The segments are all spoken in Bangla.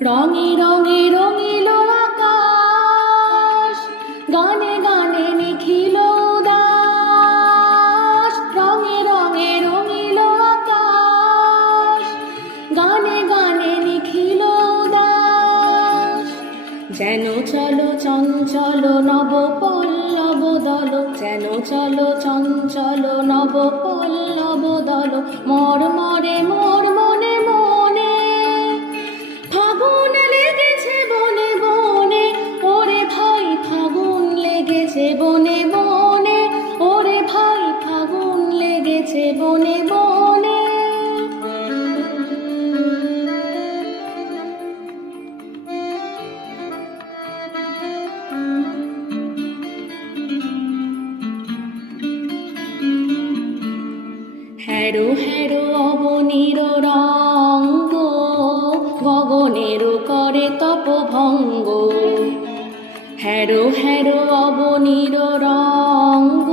রঙে রঙে রঙিল আকাশ, গানে গানে নিখিল উদাস। রঙে রঙে রঙিল আকাশ, গানে গানে নিখিল উদাস। যেন চলো চঞ্চল নব পল্লব দল, যেন চলো চঞ্চল নব পল্লব দল। মর মরে মোর মনে মনে ফাগুন লেগেছে বনে বনে, ওরে ভাই ফাগুন লেগেছে বনে বনে, ওরে ভাই ফাগুন লেগেছে বনে বনে। হেরো হেরো অবনীর রঙ্গ, গগনের করে তপভঙ্গ। হেরো হেরো অবনীর রঙ্গ,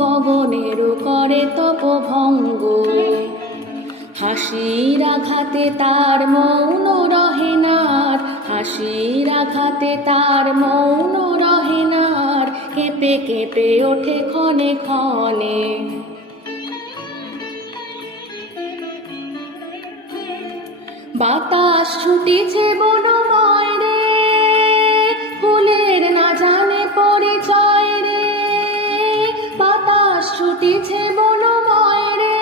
গগনের করে তপভঙ্গ। হাসির আঘাতে তার মৌন রহে নার, হাসির আঘাতে তার মৌন রহে নার। কেঁপে কেঁপে ওঠে ক্ষণে ক্ষণে। বাতাস ছুটিছে বনময় রে, ফুলের না জানে পরিচয় রে। বাতাস ছুটিছে বনময় রে,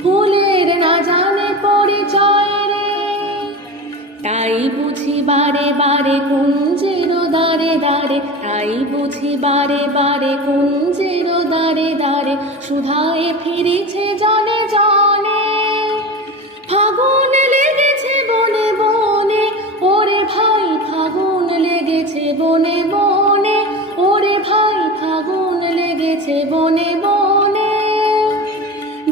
ফুলের না জানে পরিচয় রে। তাই বুঝি বারে বারে কুঞ্জের দ্বারে দ্বারে, তাই বুঝি বারে বারে কুঞ্জের দ্বারে দ্বারে। সুধায় ফিরেছে জনে জনে, ফাগুন লেগেছে বনে বনে, ওরে ভাই ফাগুন লেগেছে বনে বনে, ওরে ভাই ফাগুন লেগেছে বনে বনে।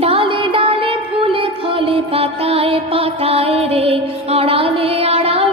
ডালে ডালে ফুলে ফলে পাতায় পাতায় রে, আড়ালে আড়ালে